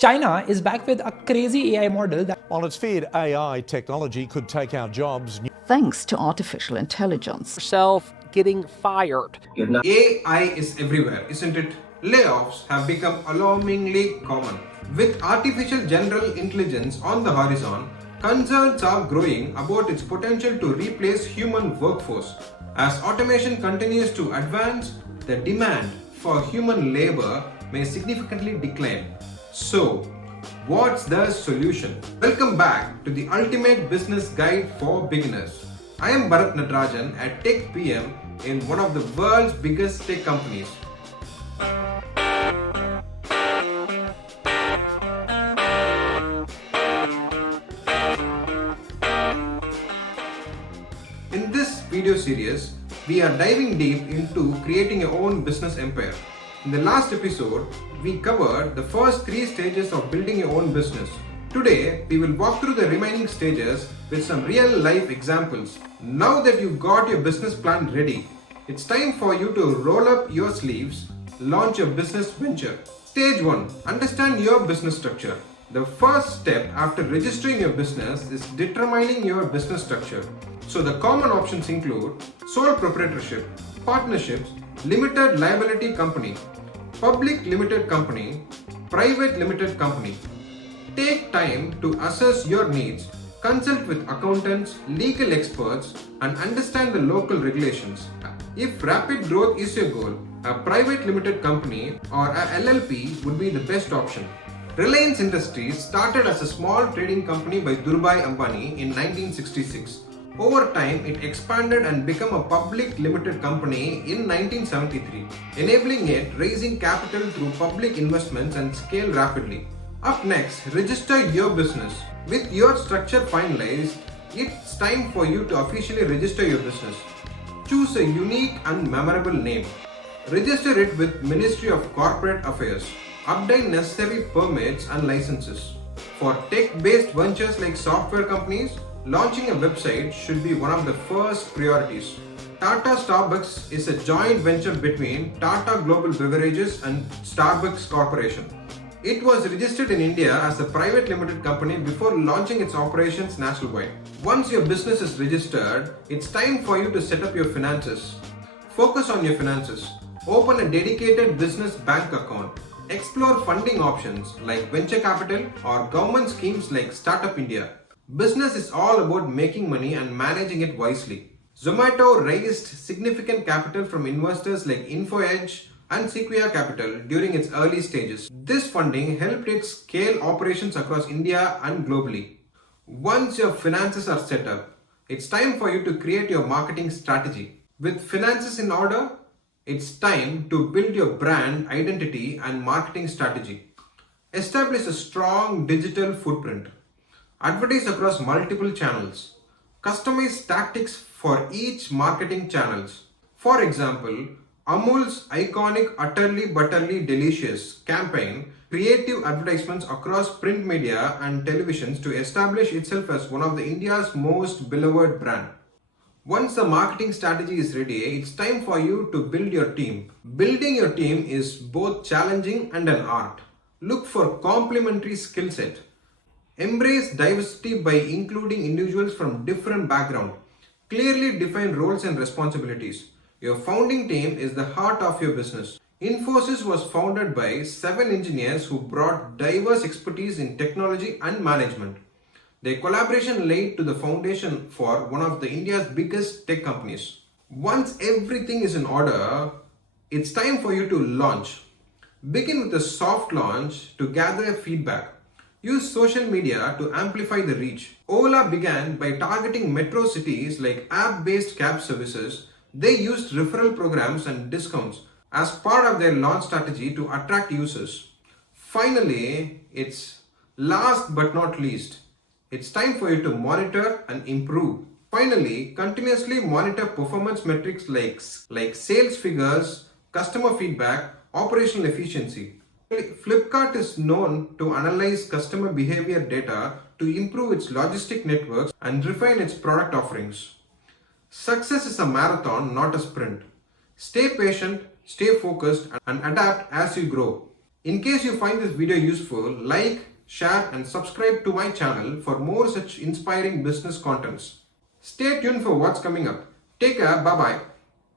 China is back with a crazy AI model that While it's feared AI technology could take our jobs, thanks to artificial intelligence. Yourself getting fired. AI is everywhere, isn't it? Layoffs have become alarmingly common. With artificial general intelligence on the horizon, concerns are growing about its potential to replace human workforce. As automation continues to advance, the demand for human labor may significantly decline. So, what's the solution? Welcome back to the ultimate business guide for beginners. I am Barath at Tech PM in one of the world's biggest tech companies. In this video series, we are diving deep into creating your own business empire. In the last episode, we covered the first 3 stages of building your own business. Today, we will walk through the remaining stages with some real life examples. Now that you've got your business plan ready, it's time for you to roll up your sleeves, launch your business venture. Stage 1. Understand your business structure. The first step after registering your business is determining your business structure. So the common options include sole proprietorship, partnerships, limited liability company, public limited company, private limited company. Take time to assess your needs, consult with accountants, legal experts, and understand the local regulations. If rapid growth is your goal, a private limited company or a LLP would be the best option. Reliance Industries started as a small trading company by Dhirubhai Ambani in 1966. Over time, it expanded and became a public limited company in 1973, enabling it raising capital through public investments and scale rapidly. Up next, register your business. With your structure finalized, it's time for you to officially register your business. Choose a unique and memorable name. Register it with Ministry of Corporate Affairs. Obtain necessary permits and licenses. For tech-based ventures like software companies, launching a website should be one of the first priorities. Tata Starbucks is a joint venture between Tata Global Beverages and Starbucks Corporation. It was registered in India as a private limited company before launching its operations nationwide. Once your business is registered, it's time for you to set up your finances. Focus on your finances. Open a dedicated business bank account. Explore funding options like venture capital or government schemes like Startup India. Business is all about making money and managing it wisely. Zomato raised significant capital from investors like InfoEdge and Sequoia Capital during its early stages. This funding helped it scale operations across India and globally. Once your finances are set up, it's time for you to create your marketing strategy. With finances in order, it's time to build your brand identity and marketing strategy. Establish a strong digital footprint. Advertise across multiple channels. Customize tactics for each marketing channels. For example, Amul's iconic Utterly Butterly Delicious campaign creative advertisements across print media and televisions to establish itself as one of the India's most beloved brand. Once the marketing strategy is ready, it's time for you to build your team. Building your team is both challenging and an art. Look for complementary skill set. Embrace diversity by including individuals from different backgrounds. Clearly define roles and responsibilities. Your founding team is the heart of your business. Infosys was founded by 7 engineers who brought diverse expertise in technology and management. Their collaboration laid to the foundation for one of India's biggest tech companies. Once everything is in order, it's time for you to launch. Begin with a soft launch to gather feedback. Use social media to amplify the reach. Ola began by targeting metro cities like app-based cab services. They used referral programs and discounts as part of their launch strategy to attract users. Finally, it's last but not least, it's time for you to monitor and improve. Finally, continuously monitor performance metrics like sales figures, customer feedback, operational efficiency. Flipkart is known to analyze customer behavior data to improve its logistic networks and refine its product offerings. Success is a marathon, not a sprint. Stay patient, stay focused, and adapt as you grow. In case you find this video useful, like, share and subscribe to my channel for more such inspiring business contents. Stay tuned for what's coming up. Take care. Bye-bye.